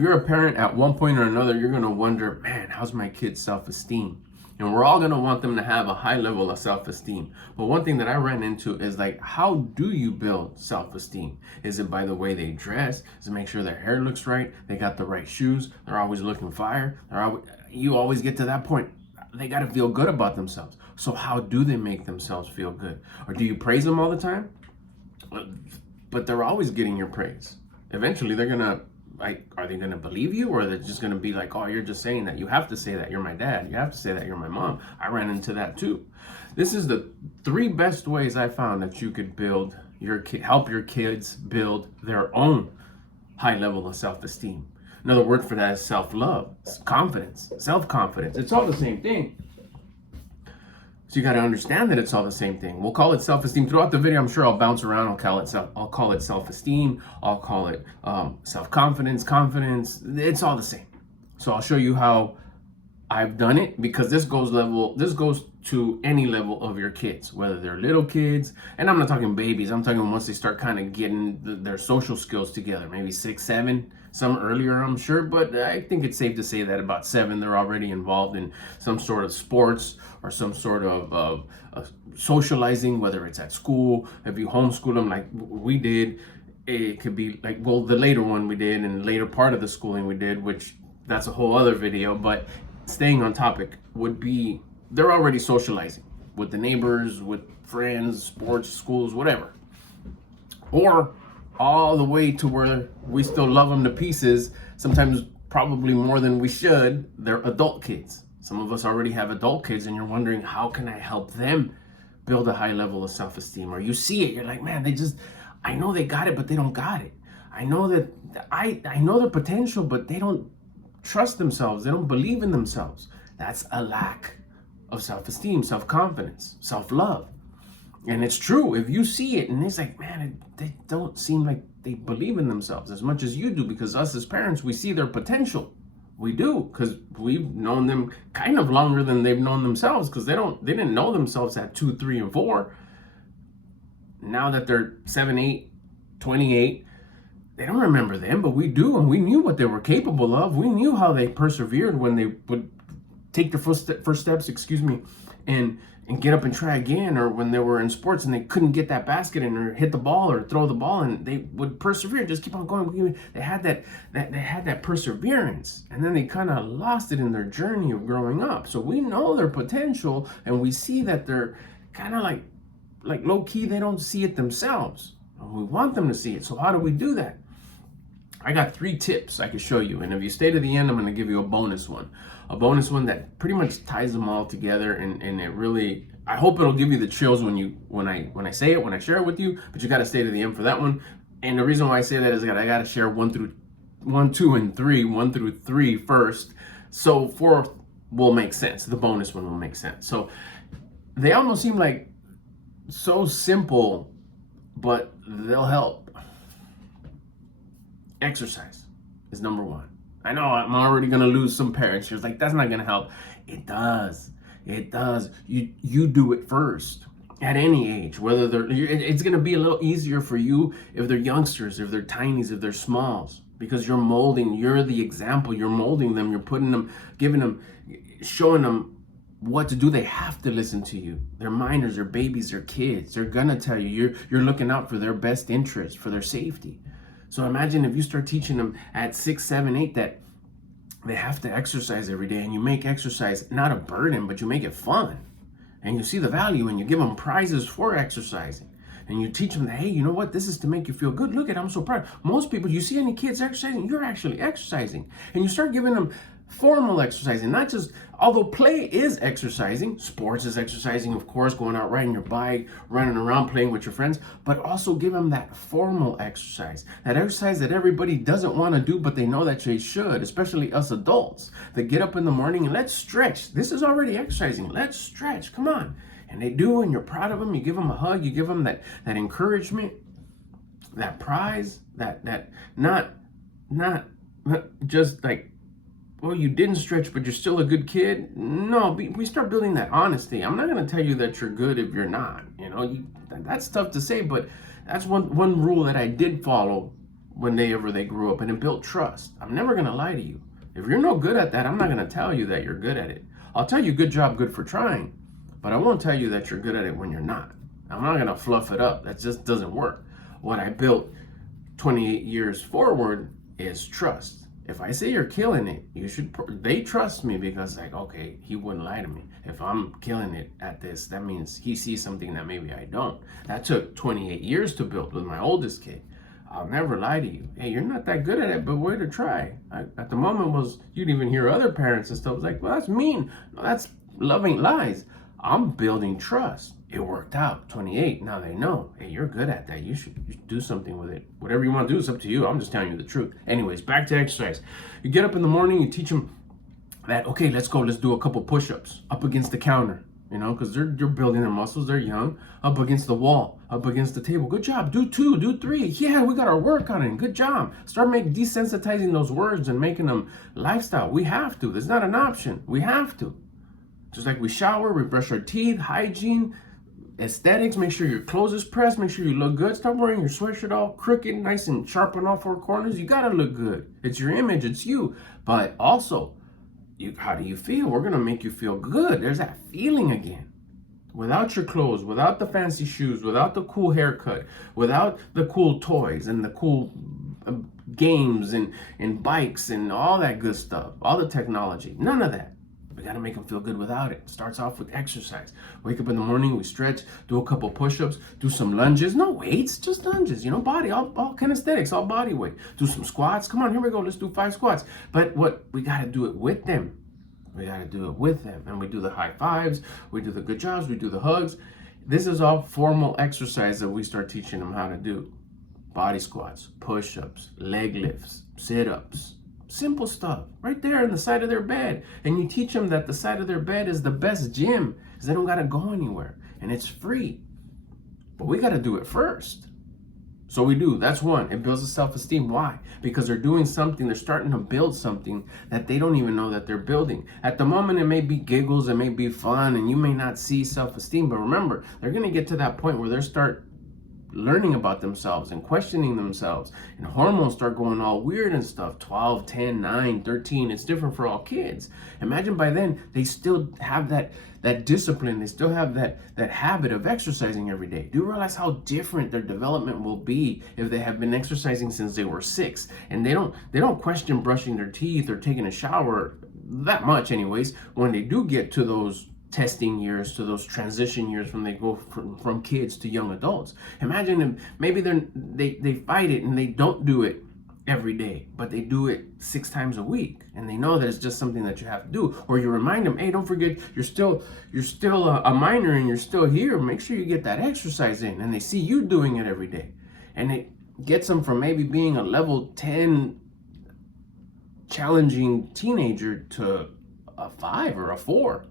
You're a parent at one point or another, you're going to wonder, man, how's my kid's self-esteem? And we're all going to want them to have a high level of self-esteem. But one thing that I ran into is like, how do you build self-esteem? Is it by the way they dress? Is it make sure their hair looks right? They got the right shoes? They're always looking fire? You always get to that point. They got to feel good about themselves. So how do they make themselves feel good? Or do you praise them all the time? But they're always getting your praise. Eventually, they're going to, are they going to believe you, or are they just going to be like, oh, you're just saying that. You have to say that you're my dad. You have to say that you're my mom. I ran into that too. This is the 3 best ways I found that you could build help your kids build their own high level of self-esteem. Another word for that is self-love, confidence, self-confidence. It's all the same thing. So you got to understand that it's all the same thing. We'll call it self-esteem. Throughout the video, I'm sure I'll bounce around. I'll call it self-esteem. I'll call it self-confidence, confidence. It's all the same. So I'll show you how I've done it, because this goes to any level of your kids, whether they're little kids, and I'm not talking babies. I'm talking once they start kind of getting their social skills together, maybe 6, 7, some earlier, I'm sure, but I think it's safe to say that about 7, they're already involved in some sort of sports or some sort of socializing, whether it's at school, if you homeschool them like we did. It could be like, well, the later one we did, and the later part of the schooling we did, which that's a whole other video, but staying on topic would be, they're already socializing with the neighbors, with friends, sports, schools, whatever. Or all the way to where we still love them to pieces, sometimes probably more than we should. They're adult kids. Some of us already have adult kids, and you're wondering, how can I help them build a high level of self-esteem? Or you see it, you're like, man, I know they got it, but they don't got it. I know that I know their potential, but they don't trust themselves. They don't believe in themselves. That's a lack of self-esteem, self-confidence, self-love. And it's true. If you see it and it's like, man, they don't seem like they believe in themselves as much as you do, because us as parents, we see their potential. We do, because we've known them kind of longer than they've known themselves, because they didn't know themselves at 2, 3, and 4. Now that they're 7, 8, 28, they don't remember them, but we do, and we knew what they were capable of. We knew how they persevered when they would take their first steps, and get up and try again, or when they were in sports and they couldn't get that basket in, or hit the ball or throw the ball, and they would persevere, just keep on going. They had that perseverance, and then they kind of lost it in their journey of growing up. So we know their potential, and we see that they're kind of like low key, they don't see it themselves. We want them to see it. So how do we do that? I got 3 tips I could show you, and if you stay to the end, I'm going to give you a bonus one that pretty much ties them all together, and it really, I hope it'll give you the chills when I say it, when I share it with you. But you got to stay to the end for that one. And the reason why I say that is that I got to share 1, 2, and 3, 1 through 3 first, so 4 will make sense. The bonus one will make sense. So they almost seem like so simple, but they'll help. Exercise is number 1. I know I'm already going to lose some parents. You're like, that's not going to help. It does. It does. You do it first at any age, whether it's going to be a little easier for you if they're youngsters, if they're tinies, if they're smalls, because you're the example. You're molding them. You're putting them, giving them, showing them what to do. They have to listen to you. They're minors, they're babies, they're kids. They're going to tell you. You're looking out for their best interest, for their safety. So imagine if you start teaching them at 6, 7, 8 that they have to exercise every day, and you make exercise not a burden, but you make it fun. And you see the value, and you give them prizes for exercising. And you teach them that, hey, you know what? This is to make you feel good. Look at it, I'm so proud. Most people, you see any kids exercising, you're actually exercising. And you start giving them formal exercising, not just, although play is exercising, sports is exercising, of course, going out riding your bike, running around, playing with your friends, but also give them that formal exercise, that exercise that everybody doesn't want to do, but they know that they should, especially us adults that get up in the morning and let's stretch. This is already exercising. Let's stretch. Come on. And they do, and you're proud of them. You give them a hug. You give them that encouragement, that prize, that not just like, well, you didn't stretch, but you're still a good kid. No, we start building that honesty. I'm not going to tell you that you're good if you're not. That's tough to say, but that's one rule that I did follow whenever they grew up, and it built trust. I'm never going to lie to you. If you're no good at that, I'm not going to tell you that you're good at it. I'll tell you good job, good for trying, but I won't tell you that you're good at it when you're not. I'm not going to fluff it up. That just doesn't work. What I built 28 years forward is trust. If I say you're killing it, they trust me because like, okay, he wouldn't lie to me. If I'm killing it at this, that means he sees something that maybe I don't. That took 28 years to build with my oldest kid. I'll never lie to you. Hey, you're not that good at it, but way to try. At the moment you'd even hear other parents and stuff like, well, that's mean. No, that's loving lies. I'm building trust. It worked out. 28. Now they know. Hey, you're good at that. You should do something with it. Whatever you want to do, it's up to you. I'm just telling you the truth. Anyways, back to exercise. You get up in the morning, you teach them that, okay, let's go. Let's do a couple push-ups up against the counter. Because they're building their muscles. They're young. Up against the wall, up against the table. Good job. Do 2, do 3. Yeah, we got our work on it. Good job. Start desensitizing those words and making them lifestyle. We have to. It's not an option. We have to. Just like we shower, we brush our teeth, hygiene, aesthetics. Make sure your clothes is pressed. Make sure you look good. Stop wearing your sweatshirt all crooked, nice and sharp on all 4 corners. You gotta look good. It's your image. It's you. But also, how do you feel? We're going to make you feel good. There's that feeling again. Without your clothes, without the fancy shoes, without the cool haircut, without the cool toys and the cool games and bikes and all that good stuff, all the technology, none of that. We got to make them feel good without it. Starts off with exercise. Wake up in the morning, we stretch, do a couple push-ups, do some lunges. No weights, just lunges. Body, all kinesthetics, all body weight. Do some squats. Come on, here we go. Let's do 5 squats. But we got to do it with them. We got to do it with them. And we do the high fives. We do the good jobs. We do the hugs. This is all formal exercise that we start teaching them how to do. Body squats, push-ups, leg lifts, sit-ups. Simple stuff right there on the side of their bed. And you teach them that the side of their bed is the best gym because they don't got to go anywhere and it's free. But we got to do it first. So we do. That's one. It builds a self-esteem. Why? Because they're doing something. They're starting to build something that they don't even know that they're building. At the moment, it may be giggles. It may be fun. And you may not see self-esteem. But remember, they're going to get to that point where they start learning about themselves and questioning themselves, and hormones start going all weird and stuff. 12, 10, 9, 13. It's different for all kids. Imagine by then they still have that discipline. They still have that habit of exercising every day. Do you realize how different their development will be if they have been exercising since they were 6? And they don't question brushing their teeth or taking a shower that much anyways when they do get to those testing years, to those transition years when they go from kids to young adults. Imagine if maybe they fight it and they don't do it every day, but they do it 6 times a week, and they know that it's just something that you have to do. Or you remind them, hey, don't forget you're still a minor and you're still here. Make sure you get that exercise in, and they see you doing it every day, and it gets them from maybe being a level 10 challenging teenager to a 5 or a 4.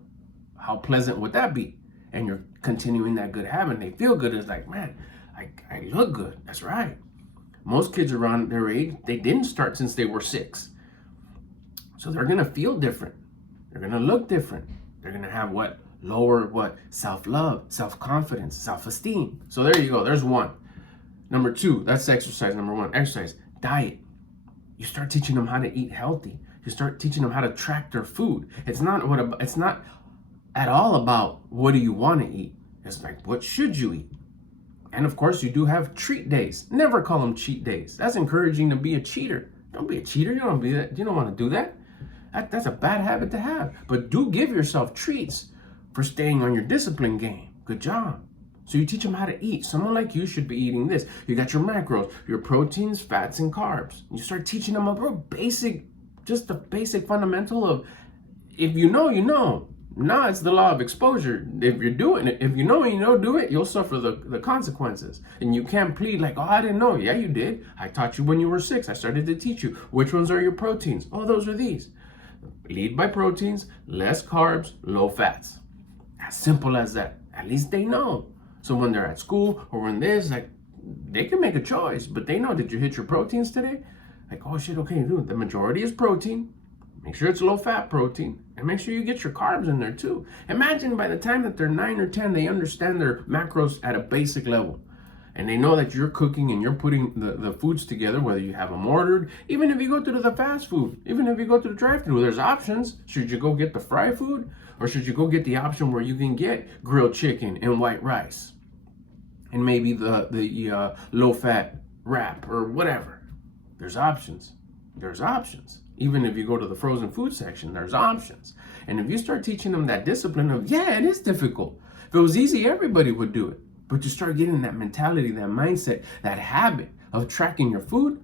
How pleasant would that be? And you're continuing that good habit. They feel good. It's like, man, I look good. That's right. Most kids around their age, they didn't start since they were 6. So they're going to feel different. They're going to look different. They're going to have lower self-love, self-confidence, self-esteem. So there you go. There's one. Number 2, that's exercise. Number 1, exercise. Diet. You start teaching them how to eat healthy. You start teaching them how to track their food. It's not at all about what do you want to eat. It's like, what should you eat? And of course, you do have treat days. Never call them cheat days. That's encouraging to be a cheater. Don't be a cheater. You don't be that. You don't want to do that. That's a bad habit to have. But do give yourself treats for staying on your discipline game. Good job. So you teach them how to eat. Someone like you should be eating this. You got your macros, your proteins, fats, and carbs. You start teaching them a real basic, just the basic fundamental of, if you know, you know. Now it's the law of exposure. If you're doing it, if you know and you don't do it, you'll suffer the consequences. And you can't plead like, oh, I didn't know. Yeah, you did. I taught you when you were 6. I started to teach you. Which ones are your proteins? Oh, those are these. Lead by proteins, less carbs, low fats. As simple as that. At least they know. So when they're at school or when there's like, they can make a choice, but they know, did you hit your proteins today? Like, oh shit, okay, dude, the majority is protein. Make sure it's low fat protein, and make sure you get your carbs in there too. Imagine by the time that they're 9 or 10, they understand their macros at a basic level. And they know that you're cooking and you're putting the foods together, whether you have them ordered, even if you go to the fast food, even if you go to the drive-thru, there's options. Should you go get the fry food, or should you go get the option where you can get grilled chicken and white rice and maybe the low-fat wrap or whatever? There's options. There's options. Even if you go to the frozen food section, there's options. And if you start teaching them that discipline of, yeah, it is difficult. If it was easy, everybody would do it. But you start getting that mentality, that mindset, that habit of tracking your food,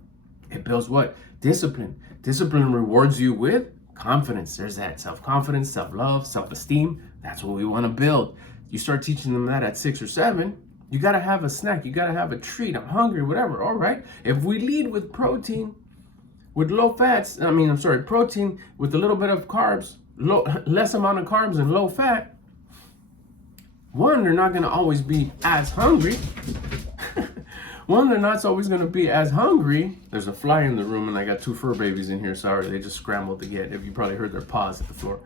it builds what? Discipline. Discipline rewards you with confidence. There's that self-confidence, self-love, self-esteem. That's what we want to build. You start teaching them that at 6 or 7, you got to have a snack. You got to have a treat. I'm hungry, whatever. All right. If we lead with protein, with low fats, protein with a little bit of carbs, less amount of carbs and low fat, one, they're not going to always be as hungry. They're not always going to be as hungry. There's a fly in the room, and I got 2 fur babies in here. Sorry, they just scrambled to get. If you probably heard their paws at the floor.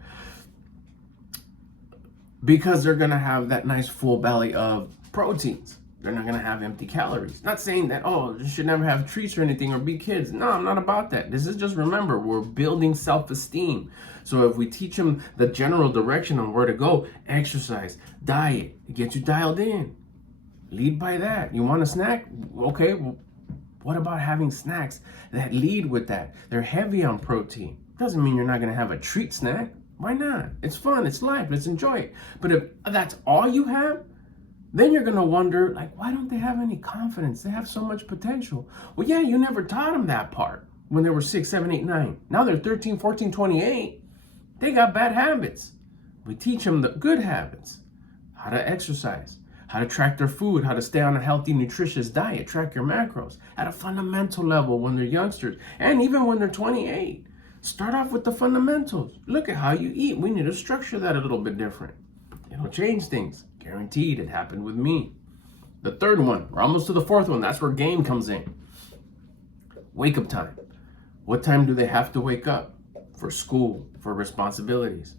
Because they're going to have that nice full belly of proteins. They're not going to have empty calories. Not saying that, oh, you should never have treats or anything or be kids. No, I'm not about that. This is just, remember, we're building self-esteem. So if we teach them the general direction on where to go, exercise, diet, get you dialed in. Lead by that. You want a snack? Okay, well, what about having snacks that lead with that? They're heavy on protein. Doesn't mean you're not going to have a treat snack. Why not? It's fun. It's life. Let's enjoy it. But if that's all you have, then you're going to wonder, like, why don't they have any confidence? They have so much potential. Well, yeah, you never taught them that part when they were 6, 7, 8, 9. Now they're 13, 14, 28. They got bad habits. We teach them the good habits. How to exercise, how to track their food, how to stay on a healthy, nutritious diet, track your macros at a fundamental level when they're youngsters. And even when they're 28, start off with the fundamentals. Look at how you eat. We need to structure that a little bit different. It'll change things. Guaranteed. It happened with me. The third one, we're almost to the fourth one. That's where game comes in. Wake up time. What time do they have to wake up? For school, for responsibilities.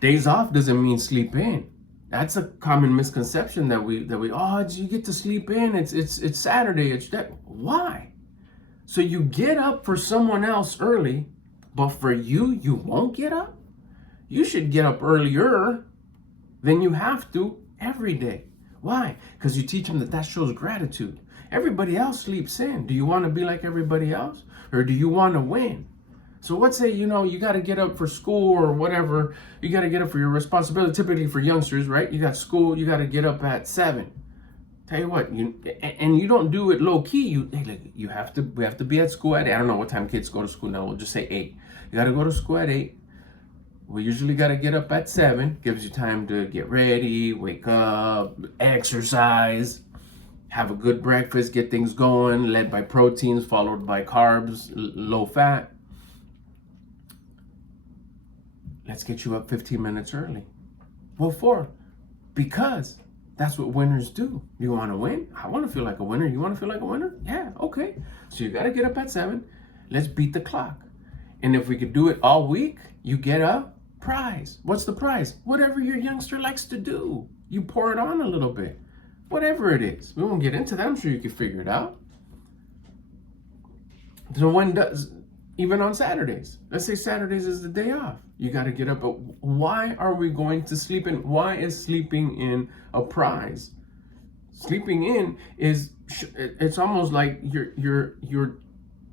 Days off doesn't mean sleep in. That's a common misconception that we you get to sleep in. It's Saturday. It's that. Why? So you get up for someone else early, but for you won't get up? You should get up earlier than you have to every day. Why? Because you teach them that shows gratitude. Everybody else sleeps in. Do you want to be like everybody else? Or do you want to win? So let's say, you got to get up for school or whatever. You got to get up for your responsibility. Typically for youngsters, right? You got school. You got to get up at 7. Tell you what, and you don't do it low key. We have to be at school at 8. I don't know what time kids go to school now. We'll just say 8. You got to go to school at 8. We usually got to get up at 7. Gives you time to get ready, wake up, exercise, have a good breakfast, get things going, led by proteins, followed by carbs, low fat. Let's get you up 15 minutes early. What for? Because that's what winners do. You want to win? I want to feel like a winner. You want to feel like a winner? Yeah, okay. So you got to get up at 7. Let's beat the clock. And if we could do it all week, you get a prize. What's the prize? Whatever your youngster likes to do. You pour it on a little bit. Whatever it is. We won't get into that. I'm sure you can figure it out. So when does, even on Saturdays, let's say Saturdays is the day off. You got to get up. But why are we going to sleep in? Why is sleeping in a prize? Sleeping in is, it's almost like you're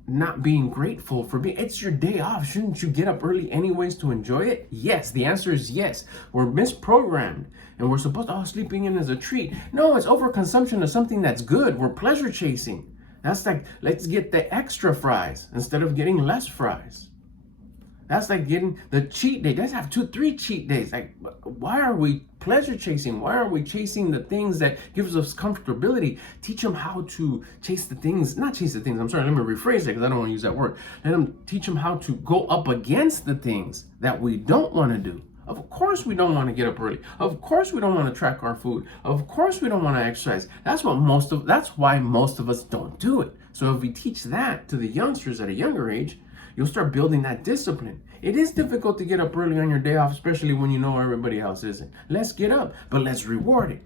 not being grateful for being, it's your day off. Shouldn't you get up early anyways to enjoy it? Yes, the answer is yes. We're misprogrammed and we're supposed to, sleeping in is a treat. No, it's overconsumption of something that's good. We're pleasure chasing. That's like, let's get the extra fries instead of getting less fries. That's like getting the cheat day. Let's have 2-3 cheat days. Like, why are we pleasure chasing? Why are we chasing the things that gives us comfortability? Teach them how to chase the things, not chase the things. I'm sorry, let me rephrase it because I don't want to use that word. Let them teach them how to go up against the things that we don't want to do. Of course we don't want to get up early. Of course we don't want to track our food. Of course we don't want to exercise. That's why most of us don't do it. So if we teach that to the youngsters at a younger age, you'll start building that discipline. It is difficult to get up early on your day off, especially when you know everybody else isn't. Let's get up, but let's reward it.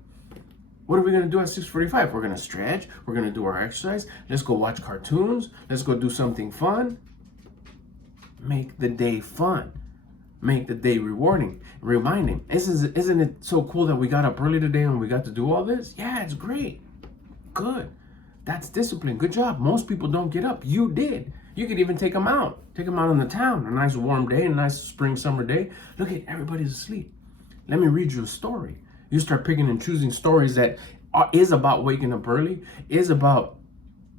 What are we going to do at 6:45? We're going to stretch. We're going to do our exercise. Let's go watch cartoons. Let's go do something fun. Make the day fun. Make the day rewarding. Remind him, isn't it so cool that we got up early today and we got to do all this? Yeah, it's great. Good. That's discipline. Good job. Most people don't get up. You did. You could even take them out. Take them out in the town. A nice warm day, a nice spring, summer day. Look at everybody's asleep. Let me read you a story. You start picking and choosing stories that is about waking up early, is about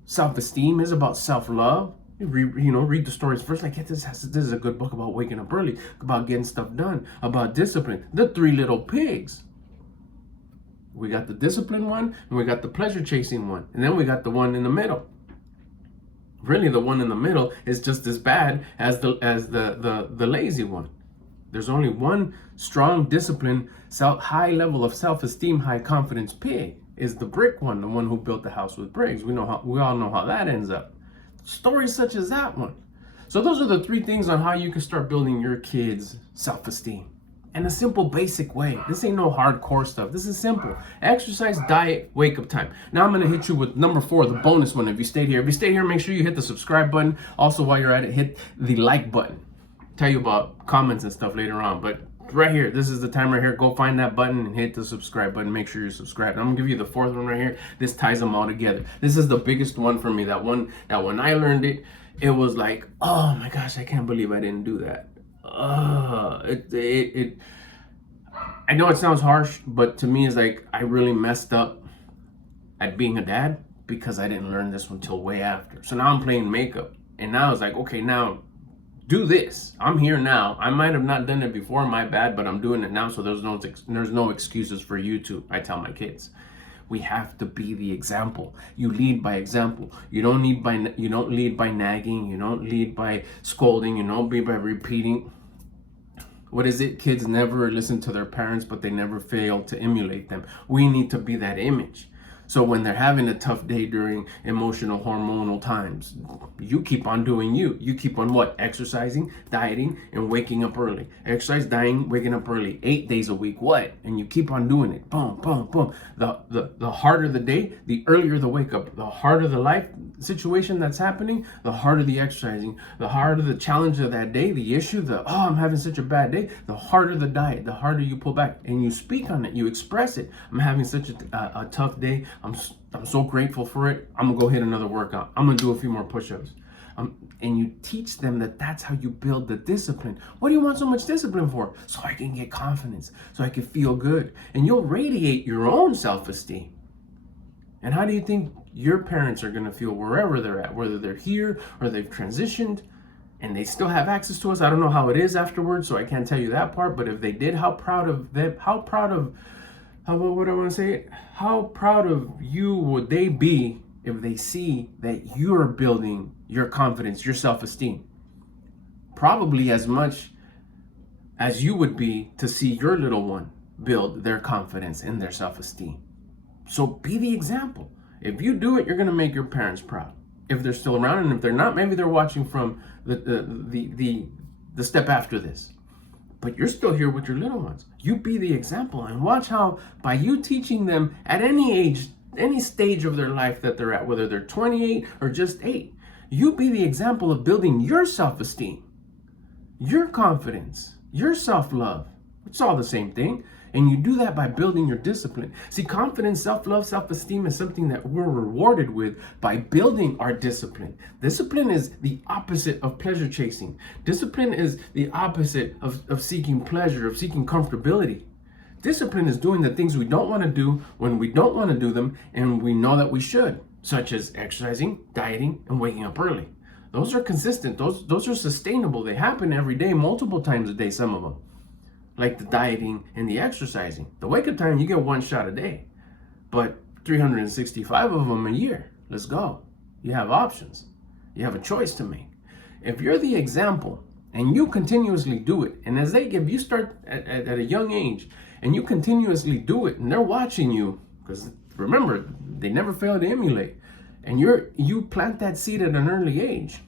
self-esteem, is about self-love. Read the stories first. Like, this is a good book about waking up early, about getting stuff done, about discipline. The Three Little Pigs. We got the discipline one, and we got the pleasure chasing one, and then we got the one in the middle. Really, the one in the middle is just as bad as the lazy one. There's only one strong, disciplined, high level of self-esteem, high confidence pig. Is the brick one, the one who built the house with bricks. We all know how that ends up. Stories such as that one. So those are the three things on how you can start building your kids' self-esteem in a simple, basic way. This ain't no hardcore stuff. This is simple. Exercise, diet, wake up time. Now I'm going to hit you with number 4, the bonus one. If you stayed here, make sure you hit the subscribe button. Also, while you're at it, hit the like button. Tell you about comments and stuff later on, but right here, this is the time right here. Go find that button and hit the subscribe button. Make sure you're subscribed. I'm gonna give you the 4th one right here. This ties them all together. This is the biggest one for me. That one that when I learned it, it was like, oh my gosh, I can't believe I didn't do that. I know it sounds harsh, but to me, it's like I really messed up at being a dad because I didn't learn this one till way after. So now I'm playing makeup, and now it's like, okay, now do this. I'm here now. I might have not done it before, my bad, but I'm doing it now, so there's no excuses for you to. I tell my kids, we have to be the example. You lead by example. You don't lead by nagging. You don't lead by scolding. You don't lead by repeating. What is it? Kids never listen to their parents, but they never fail to emulate them. We need to be that image. So when they're having a tough day during emotional, hormonal times, you keep on doing you. You keep on what? Exercising, dieting, and waking up early. Exercise, dieting, waking up early. 8 days a week. What? And you keep on doing it. Boom, boom, boom. The harder the day, the earlier the wake up. The harder the life situation that's happening, the harder the exercising. The harder the challenge of that day, the issue, I'm having such a bad day. The harder the diet, the harder you pull back. And you speak on it. You express it. I'm having such a tough day. I'm so grateful for it. I'm gonna go hit another workout. I'm gonna do a few more push-ups. And you teach them that that's how you build the discipline. What do you want so much discipline for? So I can get confidence, so I can feel good. And you'll radiate your own self-esteem. And how do you think your parents are gonna feel wherever they're at, whether they're here or they've transitioned and they still have access to us? I don't know how it is afterwards, so I can't tell you that part, but if they did, how proud of you would they be if they see that you're building your confidence, your self-esteem? Probably as much as you would be to see your little one build their confidence and their self-esteem. So be the example. If you do it, you're going to make your parents proud. If they're still around, and if they're not, maybe they're watching from the step after this. But you're still here with your little ones. You be the example, and watch how by you teaching them at any age, any stage of their life that they're at, whether they're 28 or just 8, you be the example of building your self-esteem, your confidence, your self-love. It's all the same thing. And you do that by building your discipline. See, confidence, self-love, self-esteem is something that we're rewarded with by building our discipline. Discipline is the opposite of pleasure chasing. Discipline is the opposite of seeking pleasure, of seeking comfortability. Discipline is doing the things we don't want to do when we don't want to do them and we know that we should, such as exercising, dieting, and waking up early. Those are consistent. Those are sustainable. They happen every day, multiple times a day, some of them. Like the dieting and the exercising. The wake up time, you get 1 shot a day, but 365 of them a year. Let's go. You have options. You have a choice to make. If you're the example and you continuously do it, and as you start at a young age and you continuously do it and they're watching you, because remember, they never fail to emulate, and you plant that seed at an early age,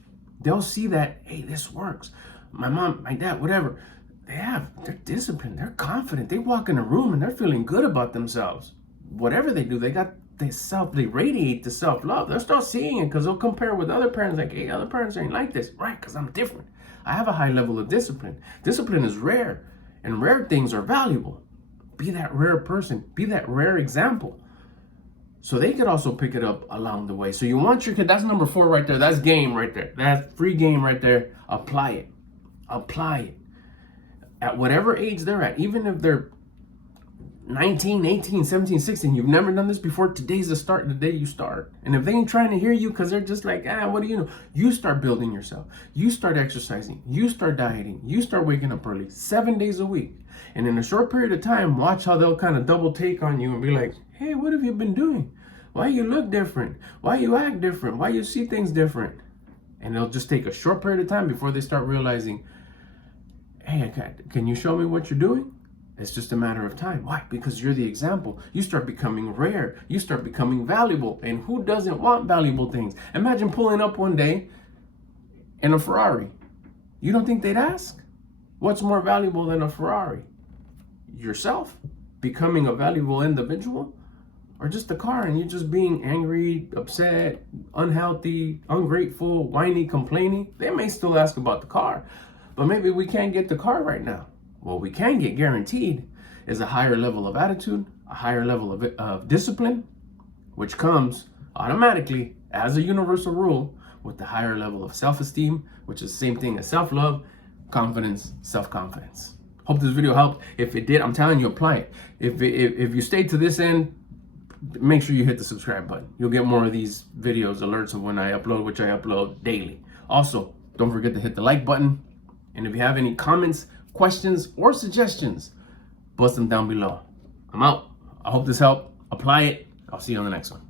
they'll see that, hey, this works. My mom, my dad, whatever. They're disciplined, they're confident, they walk in a room and they're feeling good about themselves. whatever they do, they radiate the self-love. They'll start seeing it because they'll compare with other parents, like, hey, other parents ain't like this, right? Because I'm different. I have a high level of discipline. Discipline is rare, and rare things are valuable. Be that rare person, be that rare example. So they could also pick it up along the way. So you want your kid, that's number 4 right there. That's game right there. That's free game right there. Apply it. Apply it. At whatever age they're at, even if they're 19, 18, 17, 16, you've never done this before, today's the day you start. And if they ain't trying to hear you because they're just like, what do you know? You start building yourself. You start exercising. You start dieting. You start waking up early, 7 days a week. And in a short period of time, watch how they'll kind of double take on you and be like, hey, what have you been doing? Why you look different? Why you act different? Why you see things different? And it'll just take a short period of time before they start realizing, hey, can you show me what you're doing? It's just a matter of time. Why? Because you're the example. You start becoming rare. You start becoming valuable. And who doesn't want valuable things? Imagine pulling up one day in a Ferrari. You don't think they'd ask? What's more valuable than a Ferrari? Yourself? Becoming a valuable individual? Or just the car and you're just being angry, upset, unhealthy, ungrateful, whiny, complaining? They may still ask about the car. But maybe we can't get the car right now. What we can get guaranteed is a higher level of attitude, a higher level of discipline, which comes automatically as a universal rule with the higher level of self-esteem, which is the same thing as self-love, confidence, self-confidence. Hope this video helped. If it did, I'm telling you, apply it. If you stayed to this end, make sure you hit the subscribe button. You'll get more of these videos, alerts of when I upload, which I upload daily. Also, don't forget to hit the like button. And if you have any comments, questions, or suggestions, bust them down below. I'm out. I hope this helped. Apply it. I'll see you on the next one.